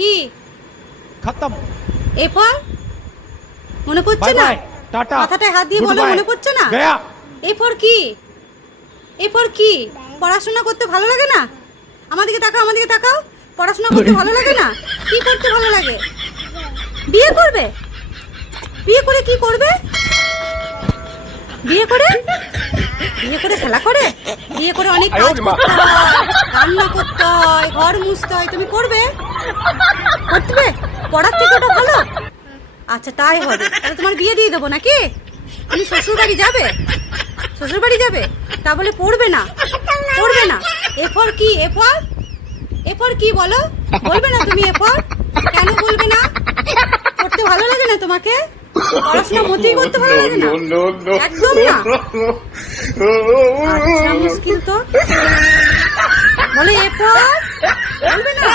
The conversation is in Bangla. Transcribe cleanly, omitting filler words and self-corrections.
কি खत्म এরপর মনে পড়ছে না? टाटा মাথাটায় হাত দিয়ে বলো, মনে পড়ছে না? गया এরপর কি? এরপর কি? পড়াশোনা করতে ভালো লাগে না? আমাদেরকে তাকাও, আমাদেরকে তাকাও। পড়াশোনা করতে ভালো লাগে না? কি করতে ভালো লাগে? বিয়ে করবে? বিয়ে করে কি করবে? বিয়ে করে? বিয়ে করে খেলা করে? বিয়ে করে অনেক কাজ করতে হয়, রান্না করতে হয়, ঘর মুছতে হয়, তুমি করবে? করবে? পড়ার থেকে ওটা ভালো? আচ্ছা তাই হবে, তাহলে তোমার বিয়ে দিয়ে দেবো নাকি? তুমি শ্বশুর বাড়ি যাবে? শ্বশুর বাড়ি যাবে? তা বলে পড়বে না? পড়বে না? এরপর কি? এরপর এরপর কি বলো? বলবে না তুমি এরপর? কেন বলবে না? পড়তে ভালো লাগে না তোমাকে? পড়াশোনা মোটেই করতে ভালো লাগে না? একদম না? আচ্ছা মুশকিল তো। বলে এরপর বলবে না?